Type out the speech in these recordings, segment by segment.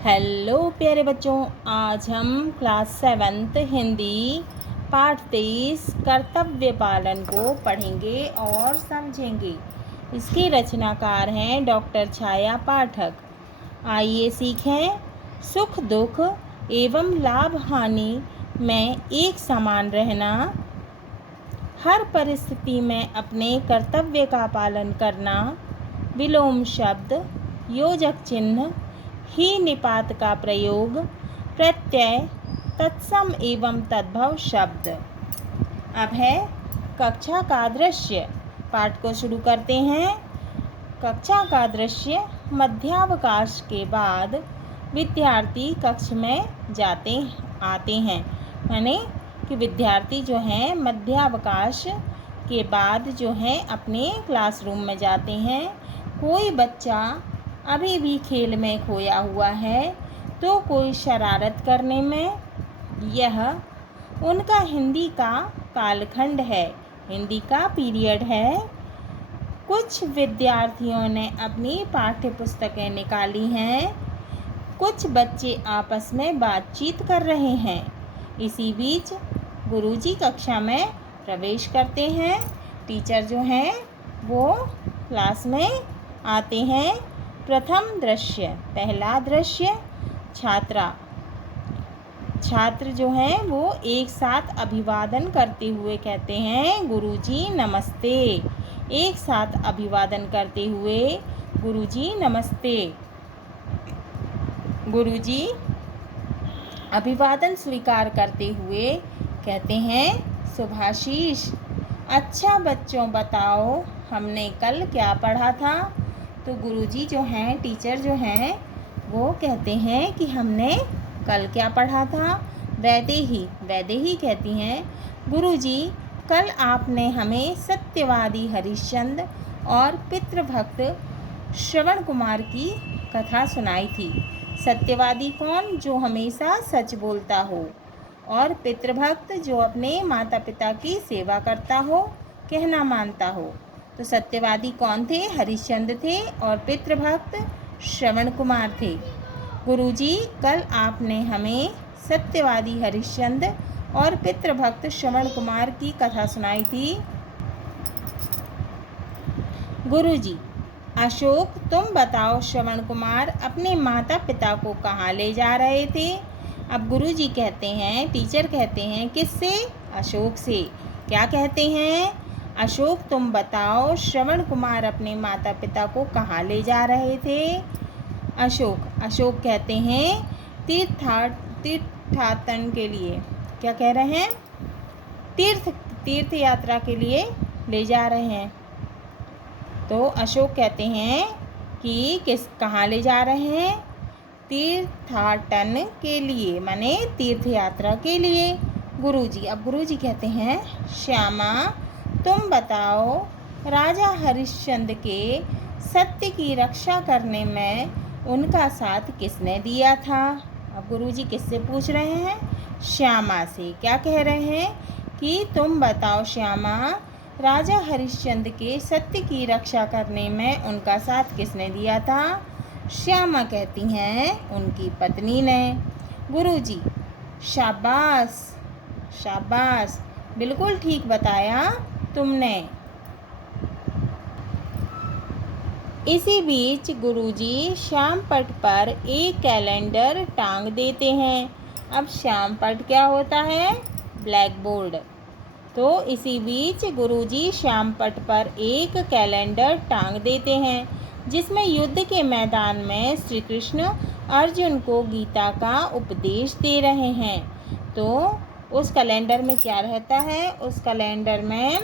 Hello प्यारे बच्चों, आज हम क्लास 7th हिंदी पाठ 23 कर्तव्य पालन को पढ़ेंगे और समझेंगे। इसके रचनाकार हैं डॉक्टर छाया पाठक। आइए सीखें। सुख दुख एवं लाभ हानि में एक समान रहना, हर परिस्थिति में अपने कर्तव्य का पालन करना, विलोम शब्द, योजक चिन्ह, ही निपात का प्रयोग, प्रत्यय, तत्सम एवं तद्भव शब्द। अब है कक्षा का दृश्य। पाठ को शुरू करते हैं। कक्षा का दृश्य। मध्यावकाश के बाद विद्यार्थी कक्ष में आते हैं, यानी कि विद्यार्थी जो हैं मध्यावकाश के बाद जो है अपने क्लासरूम में जाते हैं। कोई बच्चा अभी भी खेल में खोया हुआ है तो कोई शरारत करने में। यह उनका हिंदी का कालखंड है, हिंदी का पीरियड है। कुछ विद्यार्थियों ने अपनी पाठ्य पुस्तकें निकाली हैं। कुछ बच्चे आपस में बातचीत कर रहे हैं। इसी बीच गुरुजी कक्षा में प्रवेश करते हैं। टीचर जो हैं वो क्लास में आते हैं। प्रथम दृश्य, पहला दृश्य, छात्र जो हैं वो एक साथ अभिवादन करते हुए कहते हैं गुरुजी नमस्ते। एक साथ अभिवादन करते हुए गुरुजी नमस्ते। गुरुजी अभिवादन स्वीकार करते हुए कहते हैं शुभाशीष। अच्छा बच्चों बताओ हमने कल क्या पढ़ा था। तो गुरुजी जो हैं, टीचर जो हैं वो कहते हैं कि हमने कल क्या पढ़ा था। वैदेही कहती हैं गुरुजी कल आपने हमें सत्यवादी हरिश्चंद्र और पितृभक्त श्रवण कुमार की कथा सुनाई थी। सत्यवादी कौन? जो हमेशा सच बोलता हो, और पितृभक्त जो अपने माता पिता की सेवा करता हो, कहना मानता हो। तो सत्यवादी कौन थे? हरिश्चंद्र थे, और पितृभक्त श्रवण कुमार थे। गुरुजी कल आपने हमें सत्यवादी हरिश्चंद्र और पितृभक्त श्रवण कुमार की कथा सुनाई थी। गुरुजी अशोक तुम बताओ श्रवण कुमार अपने माता पिता को कहाँ ले जा रहे थे। अब गुरुजी कहते हैं, टीचर कहते हैं किससे? अशोक से। क्या कहते हैं? अशोक तुम बताओ श्रवण कुमार अपने माता पिता को कहाँ ले जा रहे थे। अशोक कहते हैं तीर्थाटन के लिए। क्या कह रहे हैं? तीर्थ यात्रा के लिए ले जा रहे हैं। तो अशोक कहते हैं कि कहाँ ले जा रहे हैं? तीर्थाटन के लिए, माने तीर्थ यात्रा के लिए। गुरुजी, अब गुरुजी कहते हैं श्यामा तुम बताओ राजा हरिश्चंद्र के सत्य की रक्षा करने में उनका साथ किसने दिया था। अब गुरुजी किससे पूछ रहे हैं? श्यामा से। क्या कह रहे हैं कि तुम बताओ श्यामा राजा हरिश्चंद्र के सत्य की रक्षा करने में उनका साथ किसने दिया था। श्यामा कहती हैं उनकी पत्नी ने। गुरुजी शाबाश शाबाश, बिल्कुल ठीक बताया तुमने। इसी बीच गुरुजी श्याम पट पर एक कैलेंडर टांग देते हैं। अब श्याम पट क्या होता है? Black board. तो इसी बीच गुरुजी श्याम पट पर एक कैलेंडर टांग देते हैं जिसमें युद्ध के मैदान में श्री कृष्ण अर्जुन को गीता का उपदेश दे रहे हैं। तो उस कैलेंडर में क्या रहता है? उस कैलेंडर में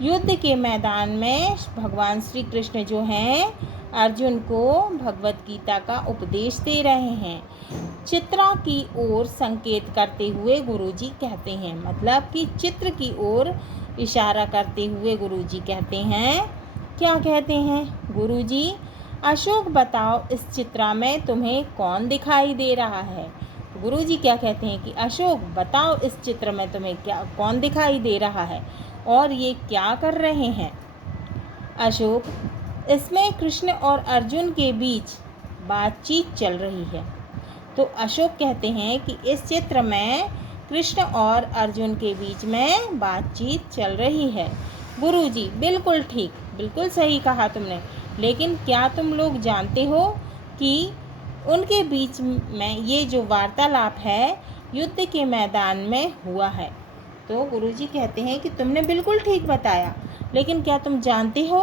युद्ध के मैदान में भगवान श्री कृष्ण जो हैं अर्जुन को भगवत गीता का उपदेश दे रहे हैं। चित्रा की ओर संकेत करते हुए गुरुजी कहते हैं, मतलब कि चित्र की ओर इशारा करते हुए गुरुजी कहते हैं। क्या कहते हैं? गुरुजी अशोक बताओ इस चित्रा में तुम्हें कौन दिखाई दे रहा है। गुरुजी क्या कहते हैं कि अशोक बताओ इस चित्र में तुम्हें कौन दिखाई दे रहा है और ये क्या कर रहे हैं। अशोक इसमें कृष्ण और अर्जुन के बीच बातचीत चल रही है। तो अशोक कहते हैं कि इस चित्र में कृष्ण और अर्जुन के बीच में बातचीत चल रही है। गुरुजी बिल्कुल ठीक, बिल्कुल सही कहा तुमने। लेकिन क्या तुम लोग जानते हो कि उनके बीच में ये जो वार्तालाप है युद्ध के मैदान में हुआ है? तो गुरुजी कहते हैं कि तुमने बिल्कुल ठीक बताया, लेकिन क्या तुम जानते हो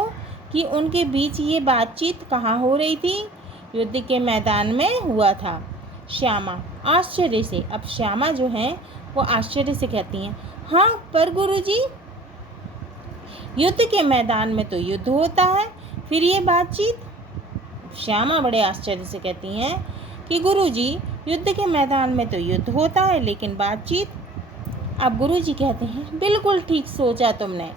कि उनके बीच ये बातचीत कहाँ हो रही थी? युद्ध के मैदान में हुआ था। श्यामा आश्चर्य से, अब श्यामा जो है वो आश्चर्य से कहती हैं, हाँ पर गुरुजी, युद्ध के मैदान में तो युद्ध होता है, फिर ये बातचीत? श्यामा बड़े आश्चर्य से कहती हैं कि गुरुजी, युद्ध के मैदान में तो युद्ध होता है, लेकिन बातचीत? अब गुरुजी कहते हैं, बिल्कुल ठीक सोचा तुमने।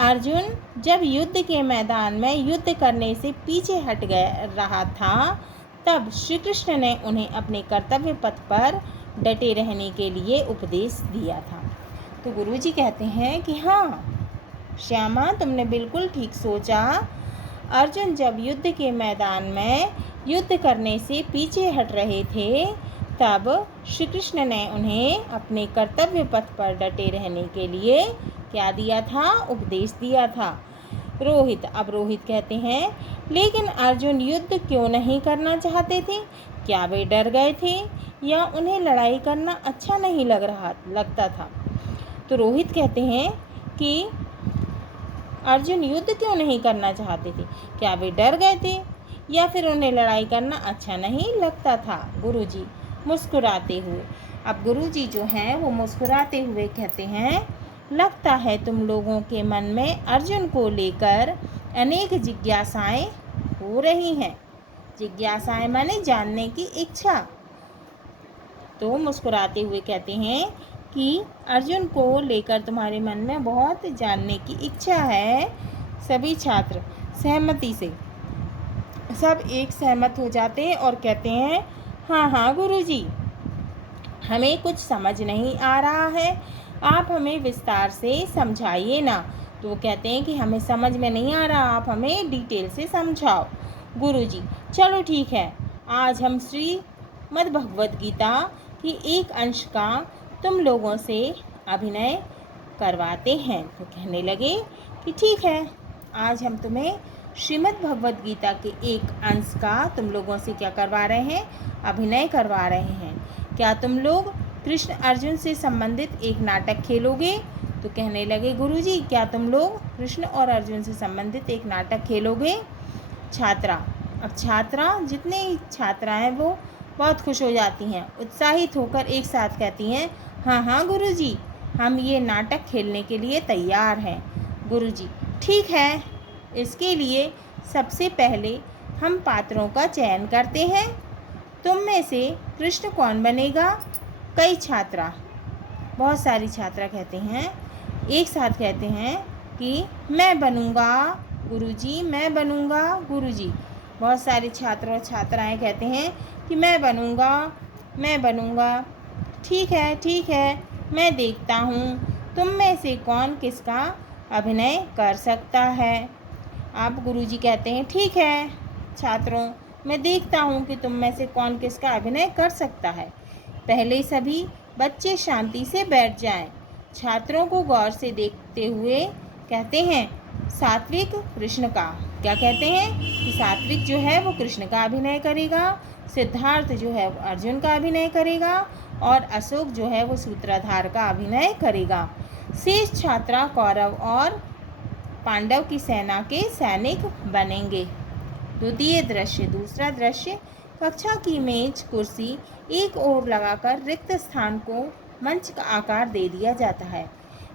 अर्जुन जब युद्ध के मैदान में युद्ध करने से पीछे हट रहा था, तब श्री कृष्ण ने उन्हें अपने कर्तव्य पथ पर डटे रहने के लिए उपदेश दिया था। तो गुरुजी कहते हैं कि हाँ श्यामा, तुमने बिल्कुल ठीक सोचा। अर्जुन जब युद्ध के मैदान में युद्ध करने से पीछे हट रहे थे, तब श्री कृष्ण ने उन्हें अपने कर्तव्य पथ पर डटे रहने के लिए क्या दिया था? उपदेश दिया था। रोहित, अब रोहित कहते हैं, लेकिन अर्जुन युद्ध क्यों नहीं करना चाहते थे? क्या वे डर गए थे या उन्हें लड़ाई करना अच्छा नहीं लगता था? तो रोहित कहते हैं कि अर्जुन युद्ध क्यों नहीं करना चाहते थे? क्या वे डर गए थे या फिर उन्हें लड़ाई करना अच्छा नहीं लगता था? गुरुजी मुस्कुराते हुए, अब गुरुजी जो हैं वो मुस्कुराते हुए कहते हैं, लगता है तुम लोगों के मन में अर्जुन को लेकर अनेक जिज्ञासाएं हो रही हैं। जिज्ञासाएं माने जानने की इच्छा। तो मुस्कुराते हुए कहते हैं कि अर्जुन को लेकर तुम्हारे मन में बहुत जानने की इच्छा है। सभी छात्र सहमति से, सब एक सहमत हो जाते हैं और कहते हैं, हाँ हाँ गुरुजी, हमें कुछ समझ नहीं आ रहा है, आप हमें विस्तार से समझाइए ना। तो वो कहते हैं कि हमें समझ में नहीं आ रहा, आप हमें डिटेल से समझाओ। गुरुजी चलो ठीक है, आज हम श्रीमद् भगवद गीता की एक अंश का तुम लोगों से अभिनय करवाते हैं। तो कहने लगे कि ठीक है, आज हम तुम्हें श्रीमद् भगवद गीता के एक अंश का तुम लोगों से क्या करवा रहे हैं? अभिनय करवा रहे हैं। क्या तुम लोग कृष्ण अर्जुन से संबंधित एक नाटक खेलोगे? तो कहने लगे, गुरुजी क्या तुम लोग कृष्ण और अर्जुन से संबंधित एक नाटक खेलोगे? छात्रा, अब छात्रा जितने छात्रा हैं वो बहुत खुश हो जाती हैं, उत्साहित होकर एक साथ कहती हैं, हाँ हाँ गुरुजी, हम ये नाटक खेलने के लिए तैयार हैं। गुरुजी ठीक है, इसके लिए सबसे पहले हम पात्रों का चयन करते हैं। तुम में से कृष्ण कौन बनेगा? कई छात्रा, बहुत सारी छात्रा कहते हैं, एक साथ कहते हैं कि मैं बनूंगा गुरुजी, मैं बनूंगा गुरुजी। बहुत सारे छात्र और छात्राएं कहते हैं कि मैं बनूंगा, मैं बनूंगा। ठीक है, मैं देखता हूँ तुम में से कौन किसका अभिनय कर सकता है। अब गुरुजी कहते हैं, ठीक है छात्रों, मैं देखता हूँ कि तुम में से कौन किसका अभिनय कर सकता है। पहले सभी बच्चे शांति से बैठ जाएं। छात्रों को गौर से देखते हुए कहते हैं, सात्विक कृष्ण का। क्या कहते हैं कि सात्विक जो है वो कृष्ण का अभिनय करेगा, सिद्धार्थ जो है वो अर्जुन का अभिनय करेगा और अशोक जो है वो सूत्रधार का अभिनय करेगा। शेष छात्रा कौरव और पांडव की सेना के सैनिक बनेंगे। द्वितीय दृश्य, दूसरा दृश्य, कक्षा की मेज कुर्सी एक ओर लगाकर रिक्त स्थान को मंच का आकार दे दिया जाता है।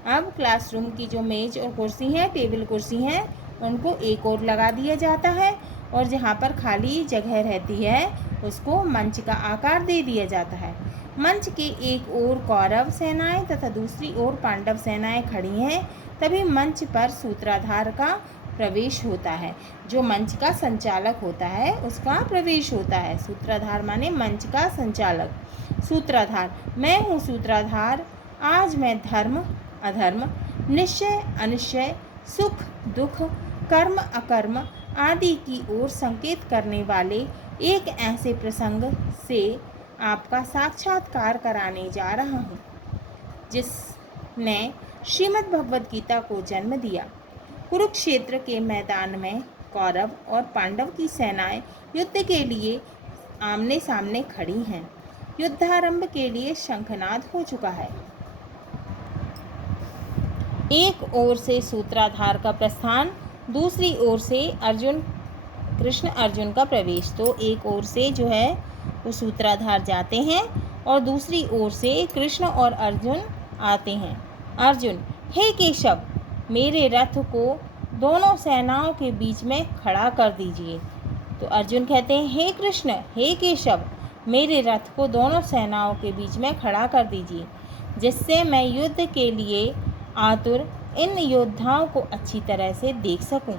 अब क्लासरूम की जो मेज और कुर्सी हैं, टेबल कुर्सी हैं, उनको एक ओर लगा दिया जाता है और जहाँ पर खाली जगह रहती है उसको मंच का आकार दे दिया जाता है। मंच के एक ओर कौरव सेनाएं तथा दूसरी ओर पांडव सेनाएं खड़ी हैं। तभी मंच पर सूत्रधार का प्रवेश होता है। जो मंच का संचालक होता है उसका प्रवेश होता है। सूत्रधार माने मंच का संचालक। सूत्रधार, मैं हूँ सूत्रधार, आज मैं धर्म अधर्म, निश्चय अनिश्चय, सुख दुख, कर्म अकर्म आदि की ओर संकेत करने वाले एक ऐसे प्रसंग से आपका साक्षात्कार कराने जा रहा हूँ, जिसने श्रीमद् भगवद गीता को जन्म दिया। कुरुक्षेत्र के मैदान में कौरव और पांडव की सेनाएं युद्ध के लिए आमने सामने खड़ी हैं। युद्धारंभ के लिए शंखनाद हो चुका है। एक ओर से सूत्रधार का प्रस्थान, दूसरी ओर से कृष्ण अर्जुन का प्रवेश। तो एक ओर से जो है वो सूत्रधार जाते हैं और दूसरी ओर से कृष्ण और अर्जुन आते हैं। अर्जुन, हे केशव, मेरे रथ को दोनों सेनाओं के बीच में खड़ा कर दीजिए। तो अर्जुन कहते हैं, हे कृष्ण, हे केशव, मेरे रथ को दोनों सेनाओं के बीच में खड़ा कर दीजिए, जिससे मैं युद्ध के लिए आतुर इन योद्धाओं को अच्छी तरह से देख सकूं।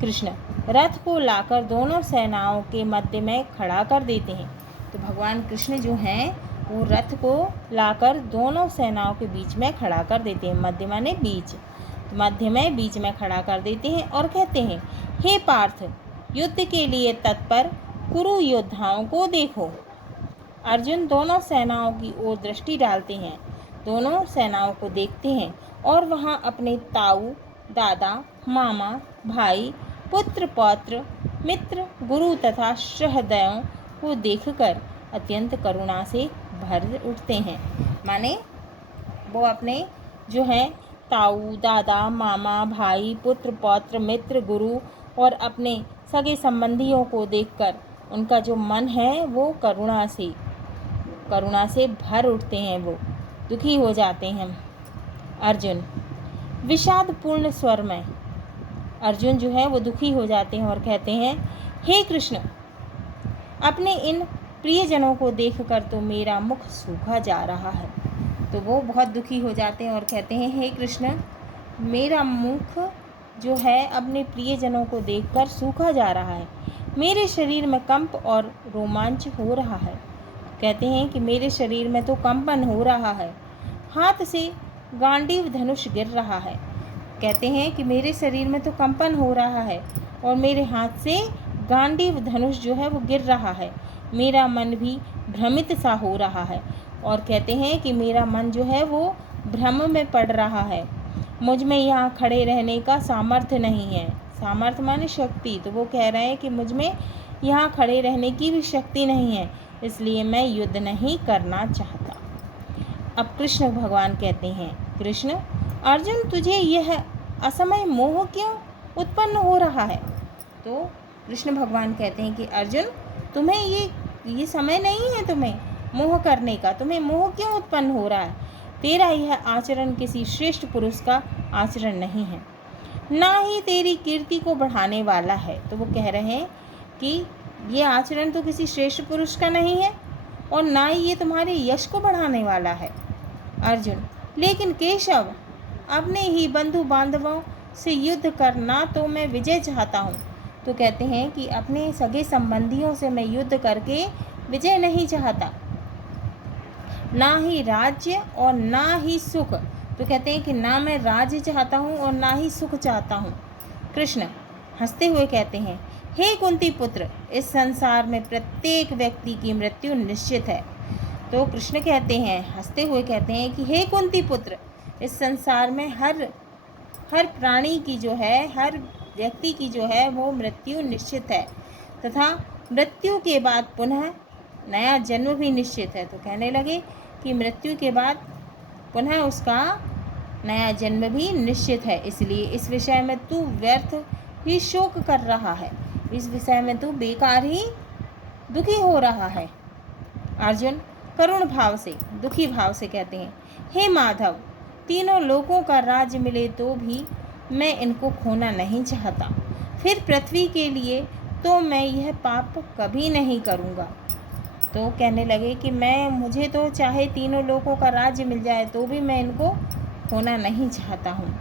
कृष्ण रथ को लाकर दोनों सेनाओं के मध्य में खड़ा कर देते हैं। तो भगवान कृष्ण जो हैं वो रथ को लाकर दोनों सेनाओं के बीच में खड़ा कर देते हैं। मध्य माने बीच, तो मध्य में बीच में खड़ा कर देते हैं और कहते हैं, हे पार्थ, युद्ध के लिए तत्पर कुरु योद्धाओं को देखो। अर्जुन दोनों सेनाओं की ओर दृष्टि डालते हैं, दोनों सेनाओं को देखते हैं और वहाँ अपने ताऊ, दादा, मामा, भाई, पुत्र, पौत्र, मित्र, गुरु तथा सहृदयों को देखकर अत्यंत करुणा से भर उठते हैं। माने वो अपने जो हैं ताऊ, दादा, मामा, भाई, पुत्र, पौत्र, मित्र, गुरु और अपने सगे संबंधियों को देखकर उनका जो मन है वो करुणा से भर उठते हैं, वो दुखी हो जाते हैं। अर्जुन विषादपूर्ण स्वर में अर्जुन जो है वो दुखी हो जाते हैं और कहते हैं, हे कृष्ण, अपने इन प्रियजनों को देखकर तो मेरा मुख सूखा जा रहा है। तो वो बहुत दुखी हो जाते हैं और कहते हैं, हे कृष्ण, मेरा मुख जो है अपने प्रियजनों को देखकर सूखा जा रहा है। मेरे शरीर में कंप और रोमांच हो रहा है। कहते हैं कि मेरे शरीर में तो कंपन हो रहा है, हाथ से गांडीव धनुष गिर रहा है। कहते हैं कि मेरे शरीर में तो कंपन हो रहा है और मेरे हाथ से गांडीव धनुष जो है वो गिर रहा है। मेरा मन भी भ्रमित सा हो रहा है और कहते हैं कि मेरा मन जो है वो भ्रम में पड़ रहा है। मुझ में यहाँ खड़े रहने का सामर्थ्य नहीं है। सामर्थ्य माने शक्ति। तो वो कह रहे हैं कि मुझ में यहाँ खड़े रहने की भी शक्ति नहीं है, इसलिए मैं युद्ध नहीं करना चाहता। अब कृष्ण भगवान कहते हैं, कृष्ण, अर्जुन, तुझे यह असमय मोह क्यों उत्पन्न हो रहा है? तो कृष्ण भगवान कहते हैं कि अर्जुन, तुम्हें ये समय नहीं है तुम्हें मोह करने का। तुम्हें मोह क्यों उत्पन्न हो रहा है? तेरा यह आचरण किसी श्रेष्ठ पुरुष का आचरण नहीं है, ना ही तेरी कीर्ति को बढ़ाने वाला है। तो वो कह रहे हैं कि ये आचरण तो किसी श्रेष्ठ पुरुष का नहीं है और ना ही ये तुम्हारे यश को बढ़ाने वाला है। अर्जुन, लेकिन केशव, अपने ही बंधु बांधवों से युद्ध करना तो मैं विजय चाहता हूँ। तो कहते हैं कि अपने सगे संबंधियों से मैं युद्ध करके विजय नहीं चाहता, ना ही राज्य और ना ही सुख। तो कहते हैं कि ना मैं राज्य चाहता हूँ और ना ही सुख चाहता हूँ। कृष्ण हंसते हुए कहते हैं, हे कुंती पुत्र, इस संसार में प्रत्येक व्यक्ति की मृत्यु निश्चित है। तो कृष्ण कहते हैं, हंसते हुए कहते हैं कि हे कुंती पुत्र, इस संसार में हर प्राणी की जो है, हर व्यक्ति की जो है वो मृत्यु निश्चित है तथा मृत्यु के बाद पुनः नया जन्म भी निश्चित है। तो कहने लगे कि मृत्यु के बाद पुनः उसका नया जन्म भी निश्चित है, इसलिए इस विषय में तू व्यर्थ ही शोक कर रहा है, इस विषय में तू बेकार ही दुखी हो रहा है। अर्जुन करुण भाव से, दुखी भाव से कहते हैं, हे माधव, तीनों लोकों का राज्य मिले तो भी मैं इनको खोना नहीं चाहता। फिर पृथ्वी के लिए तो मैं यह पाप कभी नहीं करूँगा। तो कहने लगे कि मुझे तो चाहे तीनों लोकों का राज्य मिल जाए तो भी मैं इनको खोना नहीं चाहता हूँ,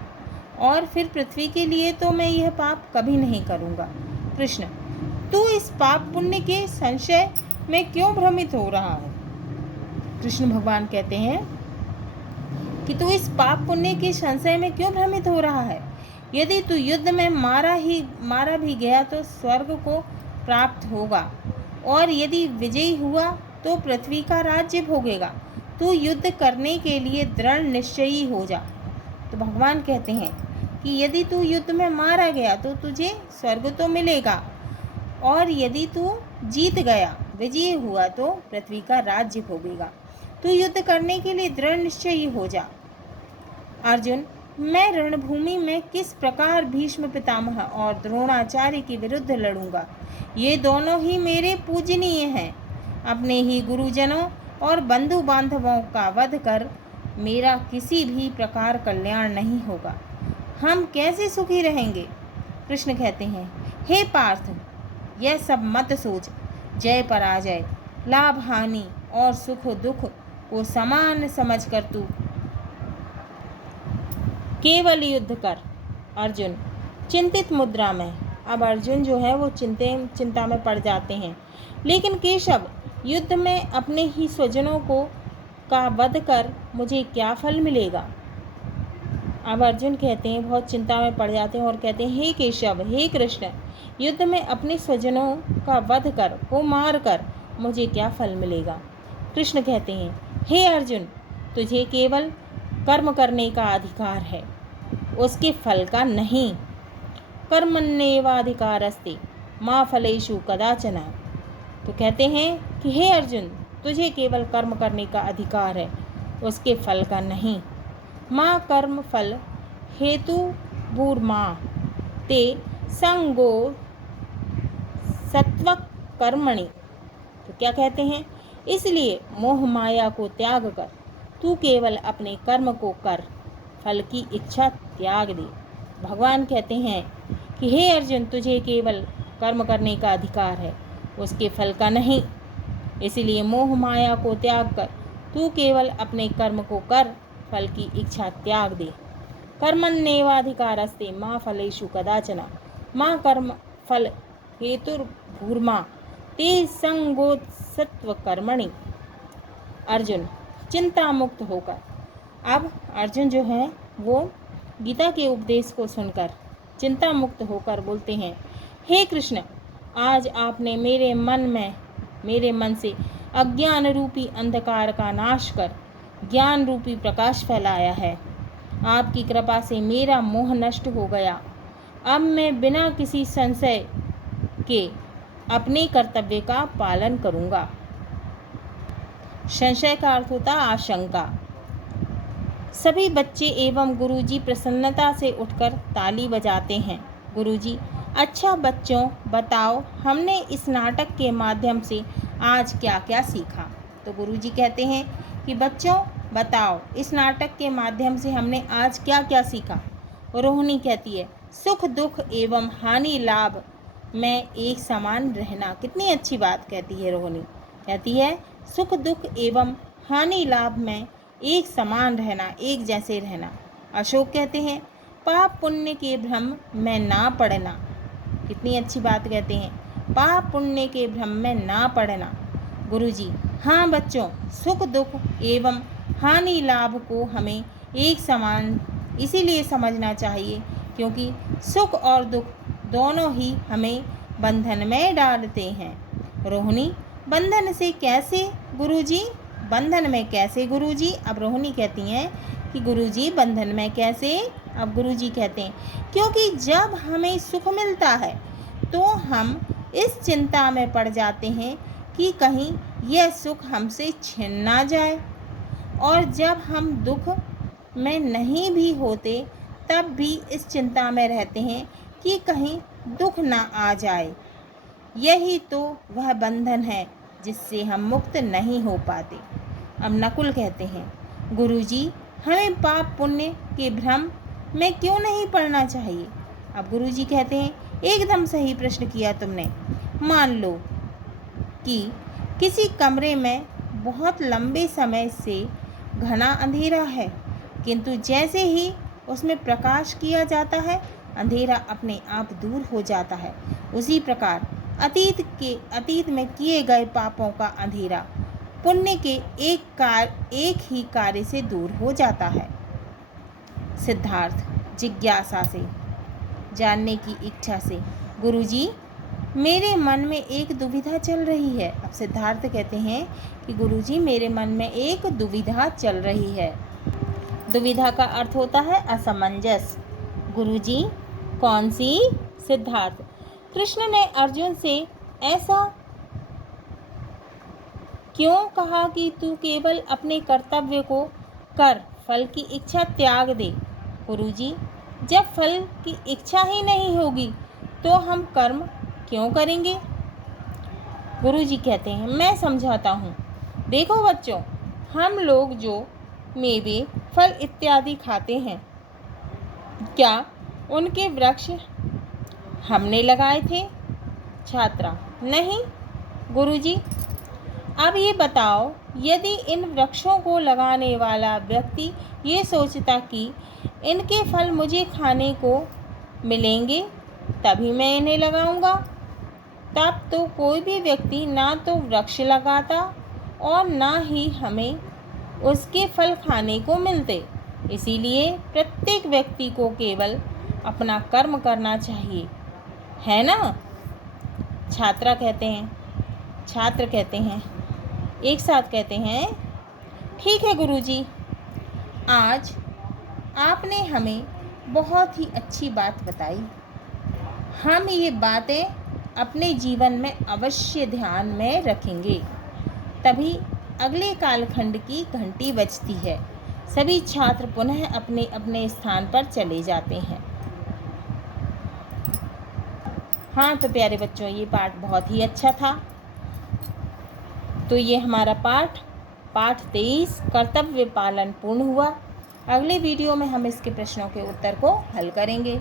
और फिर पृथ्वी के लिए तो मैं यह पाप कभी नहीं करूँगा। कृष्ण, तू इस पाप पुण्य के संशय में क्यों भ्रमित हो रहा है? कृष्ण भगवान कहते हैं कि तू इस पाप पुण्य के संशय में क्यों भ्रमित हो रहा है? यदि तू युद्ध में मारा भी गया तो स्वर्ग को प्राप्त होगा, और यदि विजयी हुआ तो पृथ्वी का राज्य भोगेगा। तू युद्ध करने के लिए दृढ़ निश्चयी हो जा। तो भगवान कहते हैं कि यदि तू युद्ध में मारा गया तो तुझे स्वर्ग तो मिलेगा, और यदि तू जीत गया, विजयी हुआ, तो पृथ्वी का राज्य भोगेगा। तू युद्ध करने के लिए दृढ़ निश्चयी हो जा। अर्जुन, मैं रणभूमि में किस प्रकार भीष्म पितामह और द्रोणाचार्य के विरुद्ध लड़ूंगा? ये दोनों ही मेरे पूजनीय हैं। अपने ही गुरुजनों और बंधु बांधवों का वध कर मेरा किसी भी प्रकार कल्याण नहीं होगा। हम कैसे सुखी रहेंगे? कृष्ण कहते हैं, हे पार्थ, यह सब मत सोच। जय पराजय, लाभ हानि और सुख दुख को समान समझकर तू केवल युद्ध कर। अर्जुन चिंतित मुद्रा में। अब अर्जुन जो है वो चिंता में पड़ जाते हैं। लेकिन केशव, युद्ध में अपने ही स्वजनों का वध कर मुझे क्या फल मिलेगा? अब अर्जुन कहते हैं, बहुत चिंता में पड़ जाते हैं और कहते हैं, हे केशव, हे कृष्ण, युद्ध में अपने स्वजनों का वध कर, को मार कर मुझे क्या फल मिलेगा? कृष्ण कहते हैं, हे अर्जुन, तुझे केवल कर्म करने का अधिकार है, उसके फल का नहीं। कर्मण्येवाधिकारस्ते मा फलेषु कदाचन। तो कहते हैं कि हे अर्जुन, तुझे केवल कर्म करने का अधिकार है, उसके फल का नहीं। माँ कर्म फल हेतु भूर्मा ते संगो सत्व कर्मणि। तो क्या कहते हैं? इसलिए मोह माया को त्याग कर तू केवल अपने कर्म को कर, फल की इच्छा त्याग दे। भगवान कहते हैं कि हे अर्जुन, तुझे केवल कर्म करने का अधिकार है, उसके फल का नहीं। इसलिए मोह माया को त्याग कर तू केवल अपने कर्म को कर, फल की इच्छा त्याग दे। कर्मण्येवाधिकारस्ते मा फलेषु कदाचन मा कर्म फल हेतुर्भूर्मा ते संगोत्सत्व कर्मणि। अर्जुन चिंता मुक्त होकर, अब अर्जुन जो है वो गीता के उपदेश को सुनकर चिंता मुक्त होकर बोलते हैं, हे कृष्ण, आज आपने मेरे मन से अज्ञान रूपी अंधकार का नाश कर ज्ञान रूपी प्रकाश फैलाया है। आपकी कृपा से मेरा मोह नष्ट हो गया। अब मैं बिना किसी संशय के अपने कर्तव्य का पालन करूँगा। संशय का अर्थ होता आशंका। सभी बच्चे एवं गुरुजी प्रसन्नता से उठकर ताली बजाते हैं। गुरुजी, अच्छा बच्चों, बताओ हमने इस नाटक के माध्यम से आज क्या क्या सीखा? तो गुरुजी कहते हैं कि बच्चों बताओ, इस नाटक के माध्यम से हमने आज क्या क्या सीखा? रोहिणी कहती है, सुख दुख एवं हानि लाभ में एक समान रहना। कितनी अच्छी बात कहती है रोहिणी। कहती है सुख दुख एवं हानि लाभ में एक समान रहना, एक जैसे रहना। अशोक कहते हैं, पाप पुण्य के भ्रम में ना पड़ना। कितनी अच्छी बात कहते हैं, पाप पुण्य के भ्रम में ना पड़ना। गुरुजी, हाँ बच्चों, सुख दुख एवं हानि लाभ को हमें एक समान इसीलिए समझना चाहिए क्योंकि सुख और दुख दोनों ही हमें बंधन में डालते हैं। रोहिणी, बंधन से कैसे गुरुजी? बंधन में कैसे गुरुजी? अब रोहिणी कहती हैं कि गुरुजी बंधन में कैसे? अब गुरुजी कहते हैं क्योंकि जब हमें सुख मिलता है तो हम इस चिंता में पड़ जाते हैं कि कहीं यह सुख हमसे छिन ना जाए, और जब हम दुख में नहीं भी होते तब भी इस चिंता में रहते हैं कि कहीं दुख ना आ जाए। यही तो वह बंधन है जिससे हम मुक्त नहीं हो पाते। अब नकुल कहते हैं, गुरुजी, हमें पाप पुण्य के भ्रम में क्यों नहीं पड़ना चाहिए? अब गुरुजी कहते हैं, एकदम सही प्रश्न किया तुमने। मान लो कि किसी कमरे में बहुत लंबे समय से घना अंधेरा है, किंतु जैसे ही उसमें प्रकाश किया जाता है अंधेरा अपने आप दूर हो जाता है। उसी प्रकार अतीत में किए गए पापों का अंधेरा पुण्य के एक ही कार्य से दूर हो जाता है। सिद्धार्थ जिज्ञासा से, जानने की इच्छा से, गुरुजी मेरे मन में एक दुविधा चल रही है। अब सिद्धार्थ कहते हैं कि गुरुजी मेरे मन में एक दुविधा चल रही है। दुविधा का अर्थ होता है असमंजस। गुरुजी कौन सी? सिद्धार्थ, कृष्ण ने अर्जुन से ऐसा क्यों कहा कि तू केवल अपने कर्तव्य को कर, फल की इच्छा त्याग दे? गुरुजी, जब फल की इच्छा ही नहीं होगी तो हम कर्म क्यों करेंगे? गुरुजी कहते हैं मैं समझाता हूँ। देखो बच्चों, हम लोग जो मेवे फल इत्यादि खाते हैं, क्या उनके वृक्ष हमने लगाए थे? छात्रा, नहीं गुरुजी। अब ये बताओ, यदि इन वृक्षों को लगाने वाला व्यक्ति ये सोचता कि इनके फल मुझे खाने को मिलेंगे तभी मैं इन्हें लगाऊंगा, तब तो कोई भी व्यक्ति ना तो वृक्ष लगाता और ना ही हमें उसके फल खाने को मिलते। इसीलिए प्रत्येक व्यक्ति को केवल अपना कर्म करना चाहिए, है ना? छात्र कहते हैं, एक साथ कहते हैं, ठीक है गुरुजी, आज आपने हमें बहुत ही अच्छी बात बताई। हम ये बातें अपने जीवन में अवश्य ध्यान में रखेंगे। तभी अगले कालखंड की घंटी बजती है। सभी छात्र पुनः अपने अपने स्थान पर चले जाते हैं। हाँ तो प्यारे बच्चों, ये पाठ बहुत ही अच्छा था। तो ये हमारा पाठ 23 कर्तव्य पालन पूर्ण हुआ। अगले वीडियो में हम इसके प्रश्नों के उत्तर को हल करेंगे।